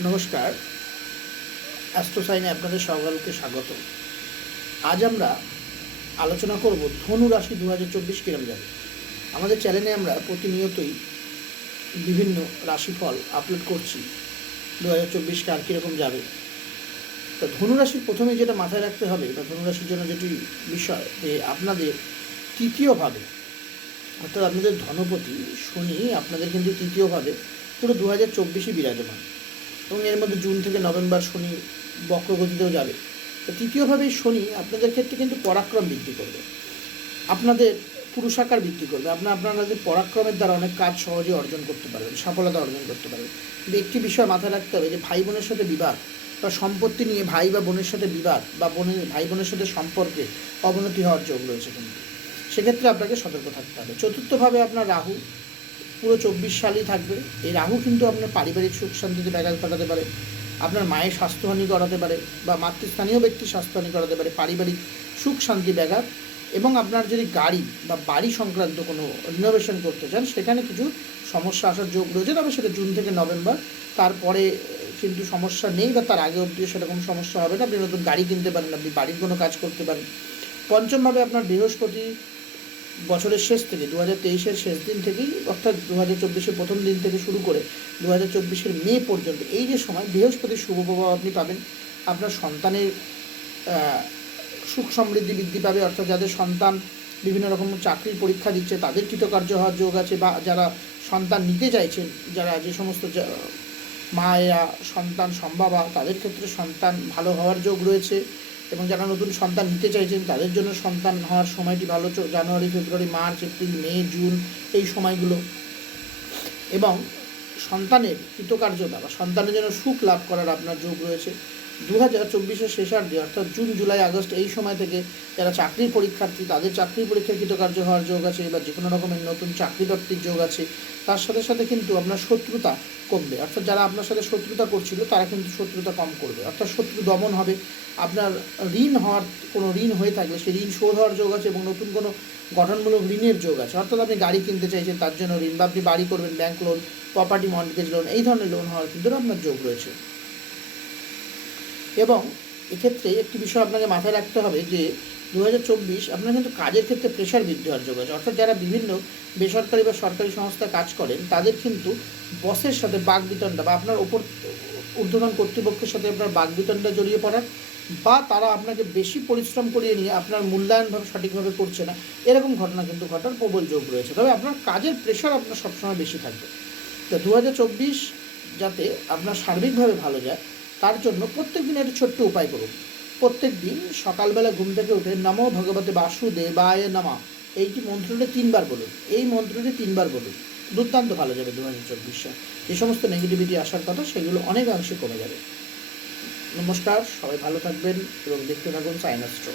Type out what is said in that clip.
নমস্কার, অ্যাস্ট্রোসাইনে আপনাদের সকলকে স্বাগত। আজ আমরা আলোচনা করব ধনু রাশি 2024 কিরম যাবে। আমাদের চ্যানেলে আমরা প্রতিনিয়তই বিভিন্ন রাশিফল আপলোড করছি। 2024 কার কীরকম যাবে। তো ধনুরাশির প্রথমে যেটা মাথায় রাখতে হবে বা ধনুরাশির জন্য যেটি বিষয়, যে আপনাদের তৃতীয়ভাবে, অর্থাৎ আপনাদের ধনপতি শনি আপনাদের কিন্তু তৃতীয়ভাবে পুরো 2024 বিরাজমান, এবং এর মধ্যে জুন থেকে নভেম্বর শনি বক্রগতিতেও যাবে। তো তৃতীয়ভাবে শনি আপনাদের ক্ষেত্রে কিন্তু পরাক্রম বৃদ্ধি করবে, আপনাদের পুরুষাকার বৃদ্ধি করবে। আপনাদের পরাক্রমের দ্বারা অনেক কাজ সহজে অর্জন করতে পারবেন, সফলতা অর্জন করতে পারবেন। কিন্তু একটি বিষয় মাথায় রাখতে হবে যে ভাই বোনের সাথে বিবাদ বা সম্পত্তি নিয়ে ভাই বা বোনের সাথে বিবাদ বা ভাই বোনের সাথে সম্পর্কে অবনতি হওয়ার যোগ রয়েছে, কিন্তু সেক্ষেত্রে আপনাকে সতর্ক থাকতে হবে। চতুর্থভাবে আপনার রাহু পুরো 24 সালই থাকবে। এই রাহু কিন্তু আপনার পারিবারিক সুখ শান্তিতে ব্যাঘাত ঘটাতে পারে, আপনার মায়ের স্বাস্থ্যহানি করাতে পারে বা মাতৃস্থানীয় ব্যক্তির স্বাস্থ্যহানি করাতে পারে, পারিবারিক সুখ শান্তি ব্যাঘাত। এবং আপনার যদি গাড়ি বা বাড়ি সংক্রান্ত কোনো রিনোভেশন করতে চান, সেখানে কিছু সমস্যা আসার যোগ রয়েছে, তবে সেটা জুন থেকে নভেম্বর, তারপরে কিন্তু সমস্যা নেই বা তার আগে অবধিও সেটা কোনো সমস্যা হবে না। আপনি নতুন গাড়ি কিনতে পারেন, আপনি বাড়ির কোনো কাজ করতে পারেন। পঞ্চমভাবে আপনার বৃহস্পতি বছরের শেষ থেকে 2023-এর শেষ দিন থেকেই, অর্থাৎ 2024-এর প্রথম দিন থেকে শুরু করে 2024-এর মে পর্যন্ত এই যে সময়, বৃহস্পতির শুভ প্রভাব আপনি পাবেন। আপনার সন্তানের সুখ সমৃদ্ধি বৃদ্ধি পাবে, অর্থাৎ যাদের সন্তান বিভিন্ন রকম চাকরির পরীক্ষা দিচ্ছে তাদের কৃতকার্য হওয়ার যোগ আছে, বা যারা সন্তান নিতে চাইছেন, যারা যে সমস্ত মায়েরা সন্তান সম্ভবা, তাদের ক্ষেত্রে সন্তান ভালো হওয়ার যোগ রয়েছে। এবং যারা নতুন সন্তান নিতে চাইছেন তাদের জন্য সন্তান হওয়ার সময়টি ভালো, জানুয়ারি, ফেব্রুয়ারি, মার্চ, এপ্রিল, মে, জুন এই সময়গুলো। এবং সন্তানের কৃতকার্যতা বা সন্তানের জন্য সুখ লাভ করার আপনার যোগ রয়েছে 2024-এর শেষার্ধে, অর্থাৎ জুন, জুলাই, আগস্ট এই সময় থেকে যারা চাকরির পরীক্ষার্থী তাদের চাকরির পরীক্ষায় কৃতকার্য হওয়ার যোগ আছে, বা যে কোনো রকমের নতুন চাকরি প্রাপ্তির যোগ আছে। তার সাথে সাথে কিন্তু আপনার শত্রুতা কমবে, অর্থাৎ যারা আপনার সাথে শত্রুতা করছিল তারা কিন্তু শত্রুতা কম করবে, অর্থাৎ শত্রু দমন হবে। আপনার কোনো ঋণ হয়ে থাকলে সেই ঋণ শোধ হওয়ার যোগ আছে, এবং নতুন কোনো গঠনমূলক ঋণের যোগ আছে, অর্থাৎ আপনি গাড়ি কিনতে চাইছেন তার জন্য ঋণ, বা আপনি বাড়ি করবেন, bank loan, property mortgage loan, এই ধরনের লোন হওয়ার কিন্তু আপনার যোগ রয়েছে। এবং এক্ষেত্রে একটি বিষয় আপনাকে মাথায় রাখতে হবে যে 2024 আপনার কিন্তু কাজের ক্ষেত্রে প্রেশার বৃদ্ধি হওয়ার যোগ আছে, অর্থাৎ যারা বিভিন্ন বেসরকারি বা সরকারি সংস্থায় কাজ করেন তাদের কিন্তু বসের সাথে বাকবিতণ্ডা, বা আপনার ওপর ঊর্ধ্বতন কর্তৃপক্ষের সাথে আপনার বাকবিতণ্ডা জড়িয়ে পড়ার, বা তারা আপনাকে বেশি পরিশ্রম করিয়ে নিয়ে আপনার মূল্যায়নভাবে সঠিকভাবে করছে না, এরকম ঘটনা কিন্তু ঘটার প্রবল যোগ রয়েছে। তবে আপনার কাজের প্রেশার আপনার সবসময় বেশি থাকবে। তো 2024 যাতে আপনার সার্বিকভাবে ভালো যায়, তার জন্য প্রত্যেক দিন একটা ছোট্ট উপায় করুন। প্রত্যেক দিন সকালবেলা ঘুম থেকে উঠে নমো ভগবতে বাসুদেবায় নমঃ এইটি মন্ত্রটি 3বার বলুন। এই মন্ত্রটি 3বার বলুন, দুর্দান্ত ভালো যাবে 2024 সাল। যে সমস্ত নেগেটিভিটি আসার কথা সেগুলো অনেকাংশে কমে যাবে। নমস্কার, সবাই ভালো থাকবেন এবং দেখতে থাকুন সাইন অ্যাস্ট্রো।